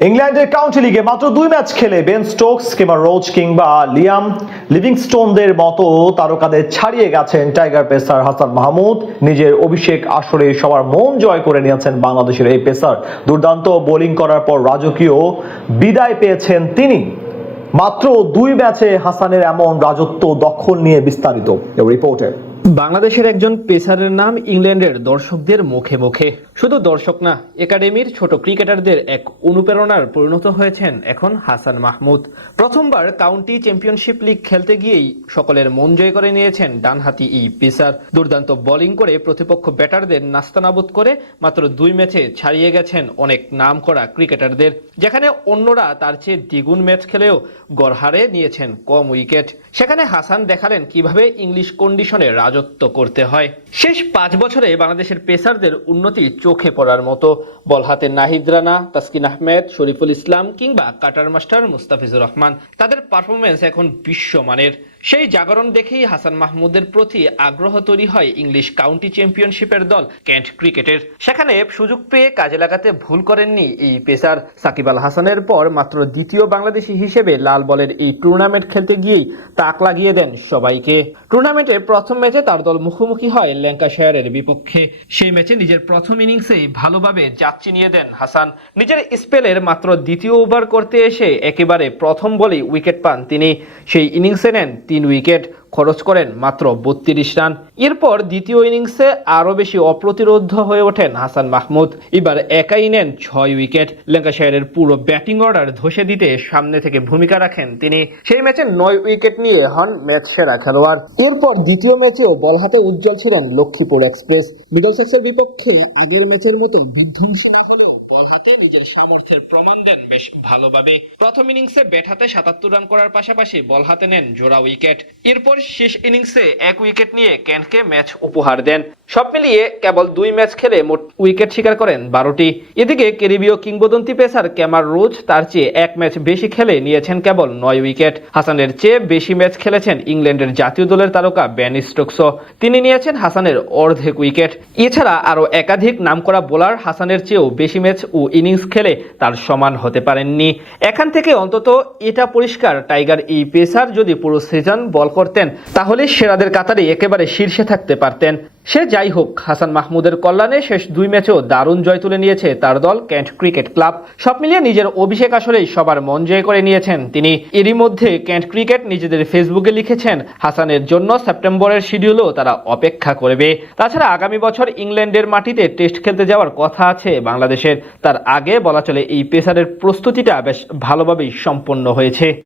ইংল্যান্ডের কাউন্টি লিগে মাত্র 2 ম্যাচ খেলে বেন স্টোকস কিংবা রোজ কিংবা লিয়াম লিভিংস্টোনদের মতো তারকাদের ছাড়িয়ে গেছেন টাইগার পেসার হাসান মাহমুদ। নিজের অভিষেক আসরে সবার মন জয় করে নিয়েছেন বাংলাদেশের এই পেসার। দুর্দান্ত বোলিং করার পর রাজকীয় বিদায় পেয়েছেন তিনি। মাত্র 2 ম্যাচে হাসানের এমন রাজত্ব দখল নিয়ে বিস্তারিত রিপোর্টে। বাংলাদেশের একজন পেসারের নাম ইংল্যান্ডের দর্শকদের মুখে মুখে। শুধু দর্শক না, একাডেমির ছোট ক্রিকেটারদের এক অনুপ্রেরণার পরিণত হয়েছেন এখন হাসান মাহমুদ। প্রথমবার কাউন্টি চ্যাম্পিয়নশিপ লিগ খেলতে গিয়েই সকলের মন জয় করে নিয়েছেন ডানহাতি এই পেসার। দুর্দান্ত বোলিং করে প্রতিপক্ষ ব্যাটারদের নাস্তানাবুদ করে মাত্র 2 ম্যাচে ছাড়িয়ে গেছেন অনেক নামকরা ক্রিকেটারদের। যেখানে অন্যরা তার চেয়ে দ্বিগুণ ম্যাচ খেলেও গড়হারে নিয়েছেন কম উইকেট, সেখানে হাসান দেখালেন কিভাবে ইংলিশ কন্ডিশনে রাজত্ব করতে হয়। শেষ 5 বছরে বাংলাদেশের পেসারদের উন্নতি চোখে পড়ার মতো। বল হাতে নাহিদ রানা, তাসকিন আহমেদ, শরীফুল ইসলাম কিংবা কাটার মাস্টার মুস্তাফিজুর রহমান, তাদের পারফরমেন্স এখন বিশ্বমানের। সেই জাগরণ দেখেই হাসান মাহমুদের প্রতি আগ্রহ তৈরি হয় ইংলিশ কাউন্টি চ্যাম্পিয়নশিপের দল কেন্ট ক্রিকেটের। সেখানে সুযোগ পেয়ে কাজে লাগাতে ভুল করেননি এই পেসার। সাকিব আল হাসানের পর মাত্র দ্বিতীয় বাংলাদেশি হিসেবে লাল বলের এই টুর্নামেন্ট খেলতে গিয়েই তাক লাগিয়ে দেন সবাইকে। টুর্নামেন্টের প্রথম ম্যাচে তার দল মুখোমুখি হয় ল্যাঙ্কাশায়ারের বিপক্ষে। সেই ম্যাচে নিজের প্রথম ইনিংসেই ভালোভাবে যাচ্ছি নিয়ে দেন হাসান। নিজের স্পেলের মাত্র দ্বিতীয় ওভার করতে এসে একেবারে প্রথম বলেই উইকেট পান তিনি। সেই ইনিংসে নেন 3 উইকেট, খরচ করেন মাত্র 32 রান। এরপর দ্বিতীয় ইনিংসে আরো বেশি অপ্রতিরোধ হয়ে ওঠেন হাসান মাহমুদ। এবার একাই নেন 6 উইকেট। ল্যাঙ্কাশায়ারের পুরো ব্যাটিং অর্ডার ধসে দিতে সামনে থেকে ভূমিকা রাখেন তিনি। সেই ম্যাচে 9 উইকেট নিয়ে হন ম্যাচ সেরা খেলোয়াড়। এরপর দ্বিতীয় ম্যাচেও বল হাতে উজ্জ্বল ছিলেন লক্ষ্মীপুর এক্সপ্রেস। মিডলসেক্সের বিপক্ষে আগের ম্যাচের মতো বিধ্বংসী না হলেও বল হাতে নিজের সামর্থ্যের প্রমাণ দেন বেশ ভালোভাবে। প্রথম ইনিংসে ব্যাট হাতে 77 রান করার পাশাপাশি বল হাতে নেন জোড়া উইকেট। এরপর শেষ ইনিংসে 1 উইকেট নিয়ে কেন্টকে ম্যাচ উপহার দেন। সব মিলিয়ে কেবল 2 ম্যাচ খেলে মোট উইকেট শিকার করেন 12টি। এদিকে ক্যারিবীয় কিংবদন্তি পেসার ক্যামার রোজ তার চেয়ে 1 ম্যাচ বেশি খেলে নিয়েছেন কেবল 9 উইকেট। হাসানের চেয়ে বেশি ম্যাচ খেলেছেন ইংল্যান্ডের জাতীয় দলের তারকা বেন স্টোকসও। তিনি নিয়েছেন হাসানের অর্ধেক উইকেট। এছাড়া আরও একাধিক নামকরা বোলার হাসানের চেয়েও বেশি ম্যাচ ও ইনিংস খেলে তার সমান হতে পারেননি। এখান থেকে অন্তত এটা পরিষ্কার, টাইগার এই পেসার যদি পুরো সিজন বল করতেন তাহলে সেরাদের কাতারে একেবারে শীর্ষে থাকতে পারতেন। সে যাই হোক, হাসান মাহমুদের কল্যাণে শেষ 2 ম্যাচেও দারুণ জয় তুলে নিয়েছে তার দল কেন্ট ক্রিকেট ক্লাব। সব মিলিয়ে নিজের অভিষেক আসলেই সবার মন জয় করে নিয়েছেন তিনি। এরই মধ্যে কেন্ট ক্রিকেট নিজেদের ফেসবুকে লিখেছেন হাসানের জন্য সেপ্টেম্বরের শিডিউলও তারা অপেক্ষা করবে। তাছাড়া আগামী বছর ইংল্যান্ডের মাটিতে টেস্ট খেলতে যাওয়ার কথা আছে বাংলাদেশের। তার আগে বলা চলে এই পেসারের প্রস্তুতিটা বেশ ভালোভাবেই সম্পন্ন হয়েছে।